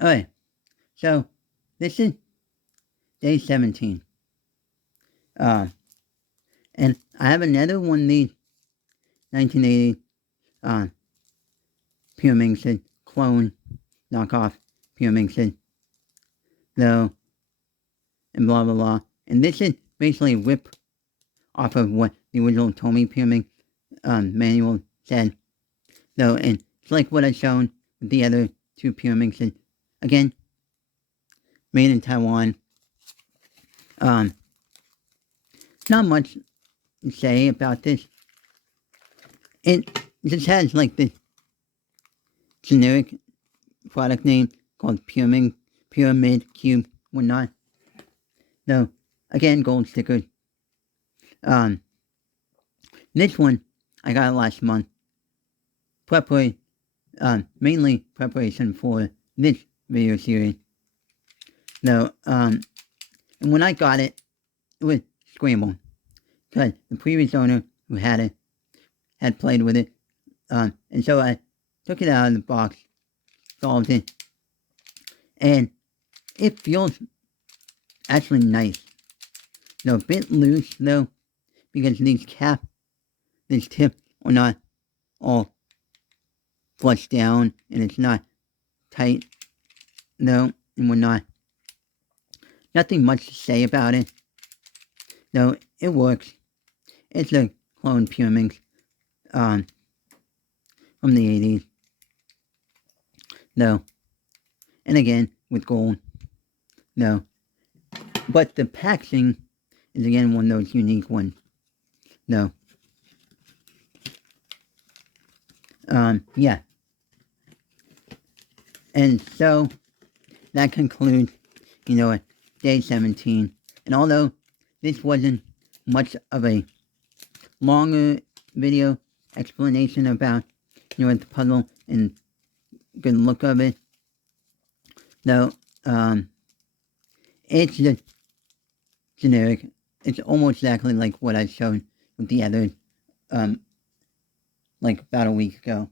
Alright, so this is day 17. And I have another one of these 1980 Pure clone knockoff Pure though, and blah blah blah. And this is basically a rip off of what the original Tomy Pure manual said. Though, and it's like what I've shown with the other two Pure again, made in Taiwan. Not much to say about this. It just has like this generic product name called Pyramid Cube whatnot. Though, again, gold stickers. This one I got last month. Mainly preparation for this video series. Though, and when I got it, it was scrambled. Because the previous owner who had it had played with it. And so I took it out of the box, solved it, and it feels actually nice. Though a bit loose though, because this tip are not all flushed down, and it's not tight though, and whatnot. Nothing much to say about it. Though it works. It's a clone Pure from the 80s. Though, and again, with gold. Though, but the packaging is again one of those unique ones. Though, yeah. And so, that concludes, day 17. And although this wasn't much of a longer video explanation about, the puzzle and good look of it, though, it's just generic. It's almost exactly like what I showed with the others, like about a week ago.